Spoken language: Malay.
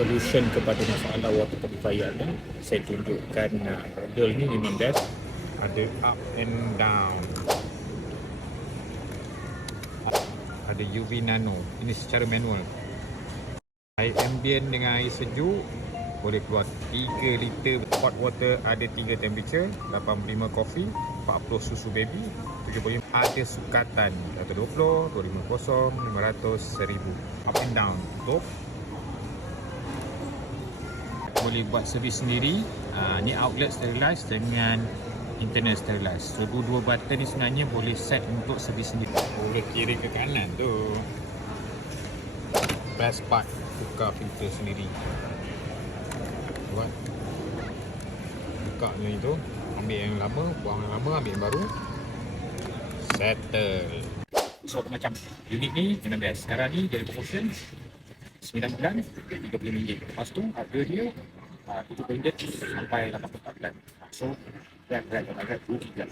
solution kepada masalah water purifier ni. Saya tunjukkan model ni memang best. Ada up and down, ada UV nano. Ini secara manual. Air ambient dengan air sejuk boleh keluar 3 liter. Hot water ada 3 temperature, 85 kopi, 40 susu baby, 75. Ada sukatan 120, 250, 500, 1000. Up and down. Top. Boleh buat servis sendiri. Ni outlet sterilize dengan internal sterilize. So dua-dua button ni sebenarnya boleh set untuk servis sendiri. Boleh kiri ke kanan tu. Best part, tukar filter sendiri. Buat buka macam itu, ambil yang lama, buang yang lama, ambil yang baru, settle. So macam unit ni memang best. Sekarang ni dari promotion 9 bulan RM30. Lepas tu harga dia 7 bulan sampai 84 bulan. So berat-berat agak rugi kan.